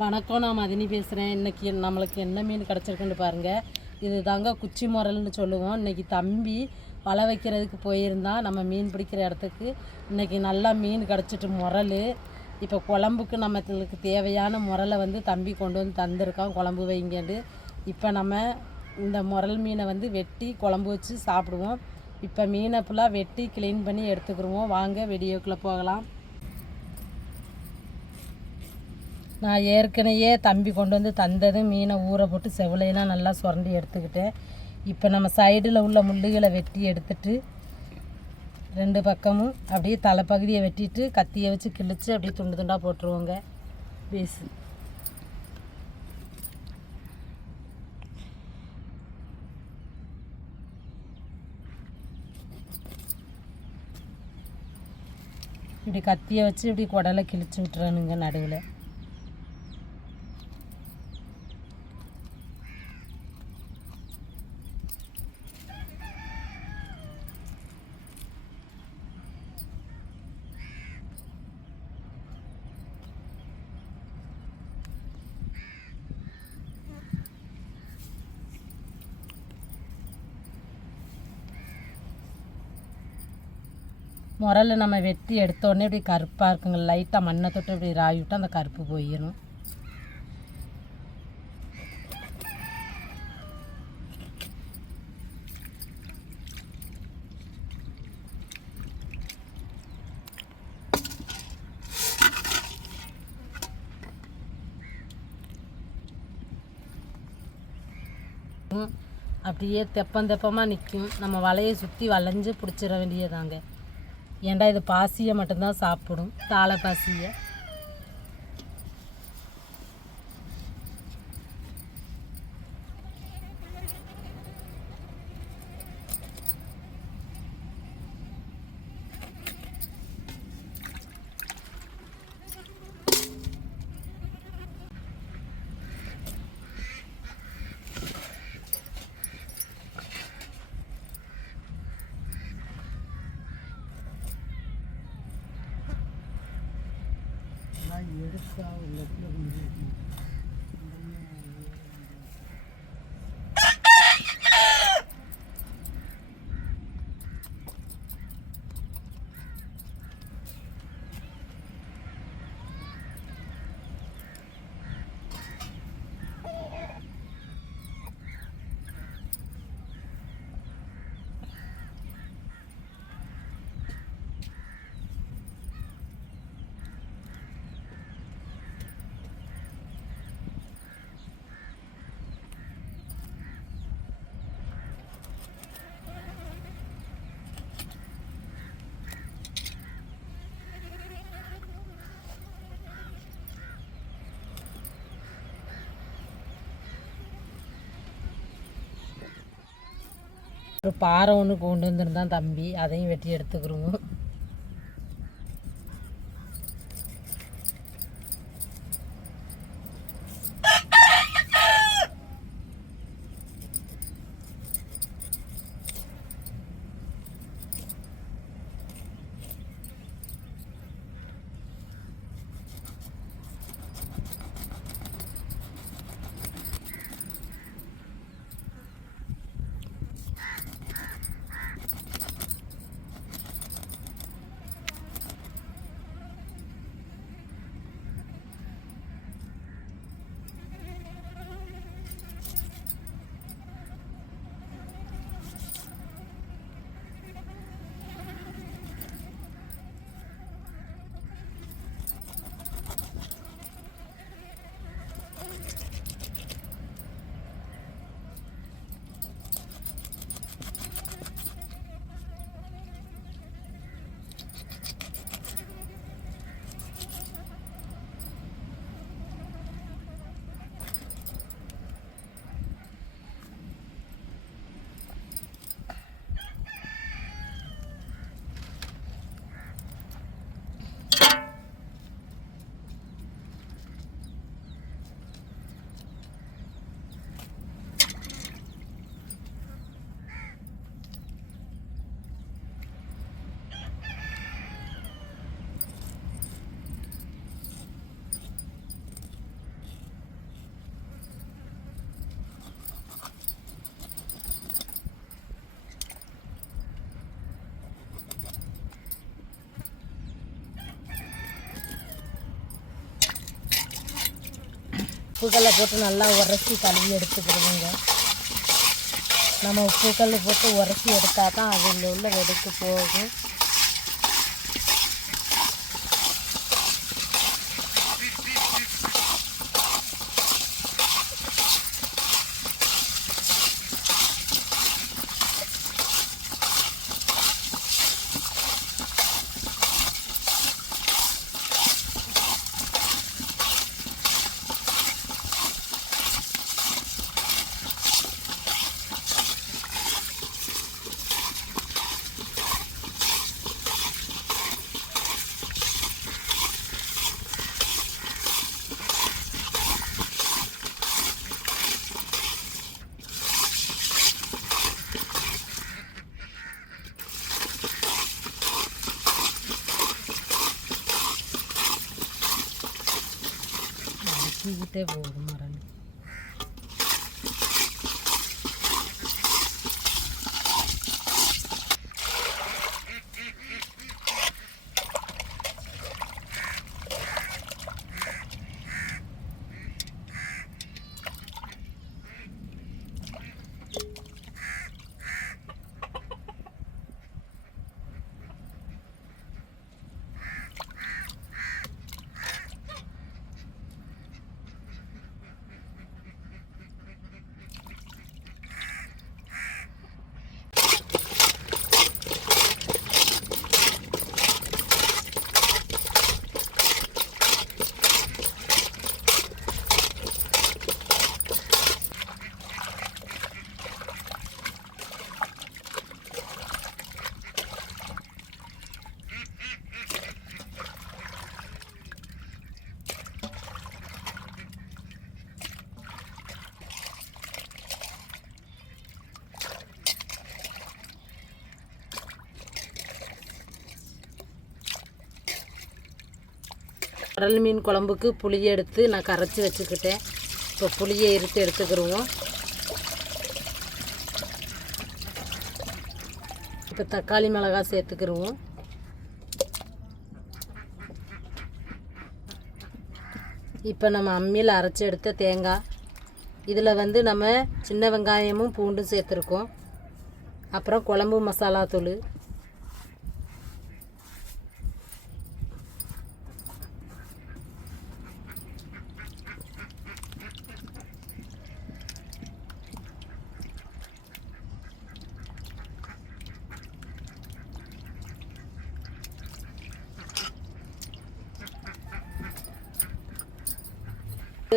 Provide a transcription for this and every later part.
வணக்கம் நான் மதினி பேசுகிறேன் இன்றைக்கி நம்மளுக்கு என்ன மீன் கிடச்சிருக்குன்னு பாருங்கள் இது தாங்க குச்சி முரல்னு சொல்லுவோம். இன்னைக்கு தம்பி வலை வைக்கிறதுக்கு போயிருந்தான் நம்ம மீன் பிடிக்கிற இடத்துக்கு. இன்றைக்கி நல்லா மீன் கிடச்சிட்டு முரல். இப்போ குழம்புக்கு நம்மளுக்கு தேவையான முரலை வந்து தம்பி கொண்டு வந்து தந்திருக்கான். குழம்பு வைங்கன்னு. இப்போ நம்ம இந்த முரல் மீனை வந்து வெட்டி குழம்பு வச்சு சாப்பிடுவோம். இப்போ மீனை ஃபுல்லாக வெட்டி க்ளீன் பண்ணி எடுத்துக்கிருவோம். வாங்க வெடியோக்குள்ளே போகலாம். நான் ஏற்கனவே தம்பி கொண்டு வந்து தந்ததும் மீனை ஊற போட்டு செவலையெல்லாம் நல்லா சுரண்டி எடுத்துக்கிட்டேன் இப்போ நம்ம சைடில் உள்ள முள்ளுகளை வெட்டி எடுத்துட்டு ரெண்டு பக்கமும் அப்படியே தலைப்பகுதியை வெட்டிட்டு கத்தியை வச்சு கிழிச்சு அப்படியே துண்டு துண்டாக போட்டுருவோங்க. பீஸு இப்படி கத்தியை வச்சு இப்படி குடலை கிழிச்சு விட்டுறானுங்க நடுவில். முரல் நம்ம வெட்டி எடுத்தோடனே இப்படி கருப்பாக இருக்குங்க. லைட்டாக மண்ணை தொட்டு இப்படி ராவி விட்டு அந்த கருப்பு போயிடும் அப்படியே தெப்பம் தெப்பமாக நிற்கும் நம்ம வலையை சுற்றி வளைஞ்சு பிடிச்சிட வேண்டியதாங்க ஏன்டா இது பாசியை மட்டும்தான் சாப்பிடும்? தாளை பாசியை. ಆ ಎರಡು ಸಾವಿರದ ஒரு பாறை ஒன்று கொண்டு வந்திருந்தான் தம்பி அதையும் வெட்டி எடுத்துக்கிறோம். உப்புக்கல்லை போட்டு நல்லா உரசி கழுவி எடுத்துக்கிடுவோங்க. நம்ம உப்புக்கல் போட்டு உரசி எடுத்தால் தான் அதில் உள்ள வெடுக்கு போகும். ativo e teve, Marana. கடல் மீன் குழம்புக்கு புளியை எடுத்து நான் கரைச்சி வச்சுக்கிட்டேன். இப்போ புளியை இருத்து எடுத்துக்கிடுவோம் இப்போ தக்காளி மிளகாய் சேர்த்துக்கிடுவோம் இப்போ நம்ம அம்மியில் அரைச்சி எடுத்த தேங்காய். இதில் வந்து நம்ம சின்ன வெங்காயமும் பூண்டும் சேர்த்துருக்கோம். அப்புறம் குழம்பு மசாலா தூள்.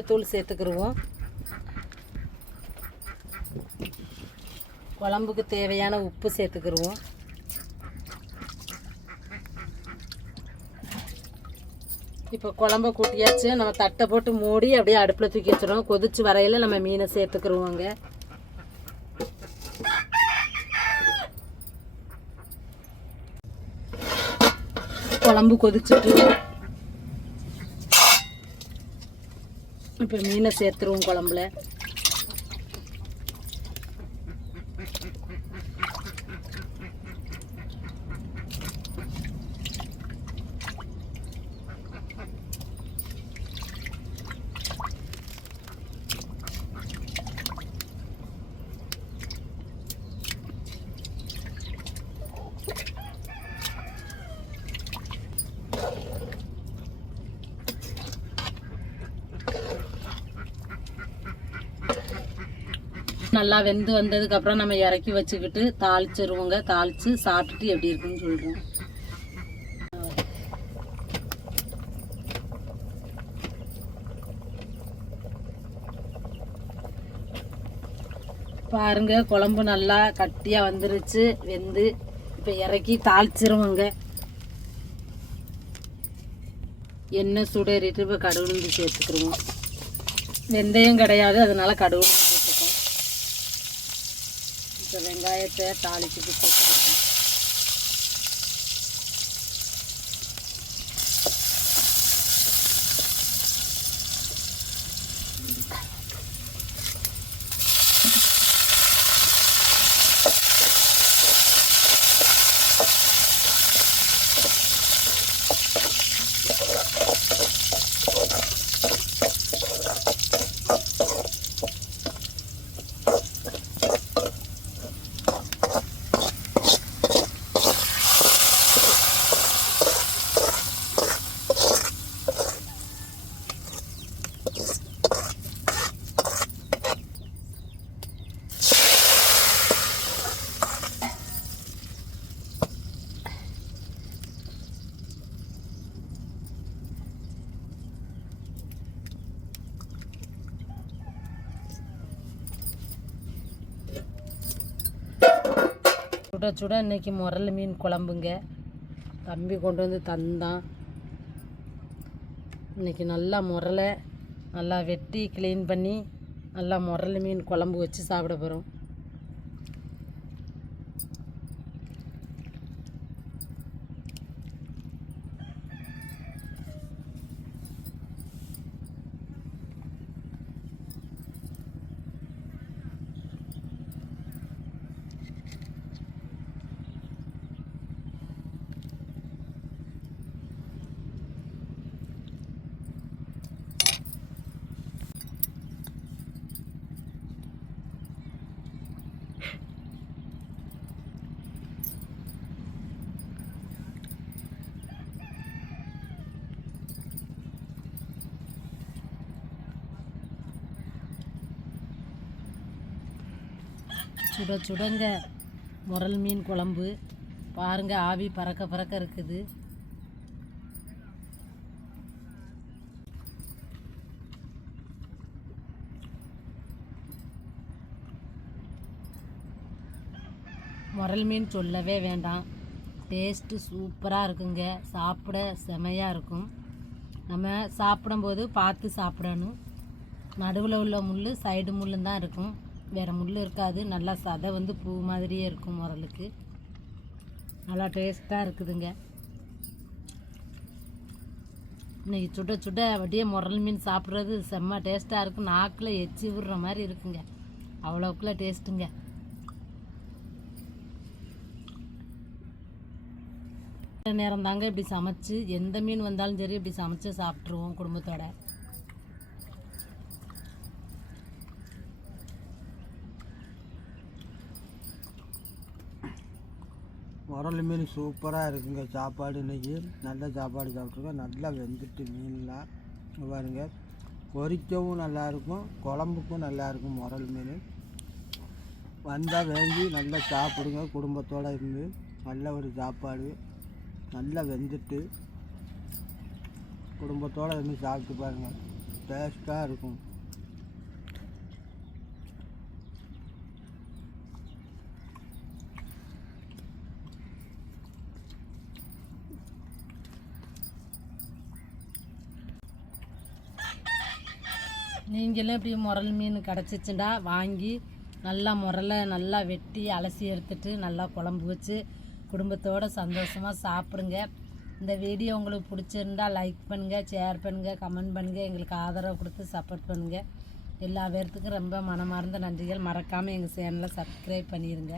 தூள் சேர்த்துக்கிடுவோம் குழம்புக்கு தேவையான உப்பு சேர்த்துக்கிடுவோம் இப்போ குழம்ப கூட்டியாச்சு நம்ம தட்டை போட்டு மூடி அப்படியே அடுப்பில் தூக்கி வச்சிடும் கொதிச்சு வரையில் நம்ம மீனை சேர்த்துக்கிடுவோங்க குழம்பு கொதிச்சுட்டு இப்போ மீனை சேர்த்துருவோம் குழம்புல. நல்லா வெந்து வந்ததுக்கப்புறம் நம்ம இறக்கி வச்சுக்கிட்டு தாளிச்சிருவோங்க. தாளித்து சாப்பிட்டுட்டு எப்படி இருக்குன்னு சொல்கிறோம் பாருங்க குழம்பு நல்லா கட்டியாக வந்துருச்சு. வெந்து இப்போ இறக்கி தாளிச்சிருவோங்க. எண்ணெய் சுடேறிட்டு இப்போ கடுகுலுந்து சேர்த்துக்கிருவோம். வெந்தயம் கிடையாது அதனால கடுகு இப்போ வெங்காயத்தை தாளிச்சுட்டு சுட சுட இன்னைக்கு முரல் மீன் குழம்புங்க. தம்பி கொண்டு வந்து தந்தான். இன்னைக்கு நல்லா முரலை நல்லா வெட்டி க்ளீன் பண்ணி நல்லா முரல் மீன் குழம்பு வச்சு சாப்பிட போகிறோம் சுட சுடங்க. முரல் மீன் குழம்பு. பாருங்க ஆவி பறக்க பறக்க இருக்குது. முரல் மீன் சொல்லவே வேண்டாம். டேஸ்ட்டு சூப்பராக இருக்குங்க. சாப்பிட செமையாக இருக்கும். நம்ம சாப்பிடும்போது பார்த்து சாப்பிடணும். நடுவில் உள்ள முள் சைடு முள்ளும் தான் இருக்கும். வேறு முள் இருக்காது. நல்லா சதை வந்து பூ மாதிரியே இருக்கும் முரலுக்கு நல்லா டேஸ்ட்டாக இருக்குதுங்க. இன்னைக்கு சுட சுட அப்படியே முரல் மீன் சாப்பிட்றது செம்ம டேஸ்ட்டாக இருக்கும். நாக்கில் எச்சி விடுற மாதிரி இருக்குங்க. அவ்வளோக்குள்ள டேஸ்ட்டுங்க நேரம் தாங்க இப்படி சமைச்சு எந்த மீன் வந்தாலும் சரி இப்படி சமைச்சு சாப்பிட்ருவோம் குடும்பத்தோட. கடல் மீன் சூப்பராக இருக்குங்க. சாப்பாடு இன்றைக்கி நல்ல சாப்பாடு சாப்பிட்ருக்கோம் நல்லா வெந்துட்டு மீன்லாம். இங்க பாருங்க. பொரிக்கவும் நல்லாயிருக்கும் குழம்புக்கும் நல்லாயிருக்கும் முரல் மீன். வந்தால் வேண்டி நல்லா சாப்பிடுங்க. குடும்பத்தோடு இருந்து நல்ல ஒரு சாப்பாடு. நல்லா வெந்துட்டு குடும்பத்தோடு இருந்து சாப்பிட்டு பாருங்கள் டேஸ்ட்டாக இருக்கும். நீங்களும் இப்படி முரல் மீன் கிடச்சிச்சுண்டா வாங்கி நல்லா முரலை நல்லா வெட்டி அலசி எடுத்துட்டு நல்லா குழம்பு வச்சு குடும்பத்தோடு சந்தோஷமாக சாப்பிடுங்க. இந்த வீடியோ உங்களுக்கு பிடிச்சிருந்தா லைக் பண்ணுங்கள் ஷேர் பண்ணுங்கள் கமெண்ட் பண்ணுங்கள் எங்களுக்கு ஆதரவு கொடுத்து சப்போர்ட் பண்ணுங்கள் எல்லா பேர்த்துக்கும் ரொம்ப மனமார்ந்த நன்றிகள். மறக்காமல் எங்கள் சேனலை சப்ஸ்கிரைப் பண்ணிடுங்க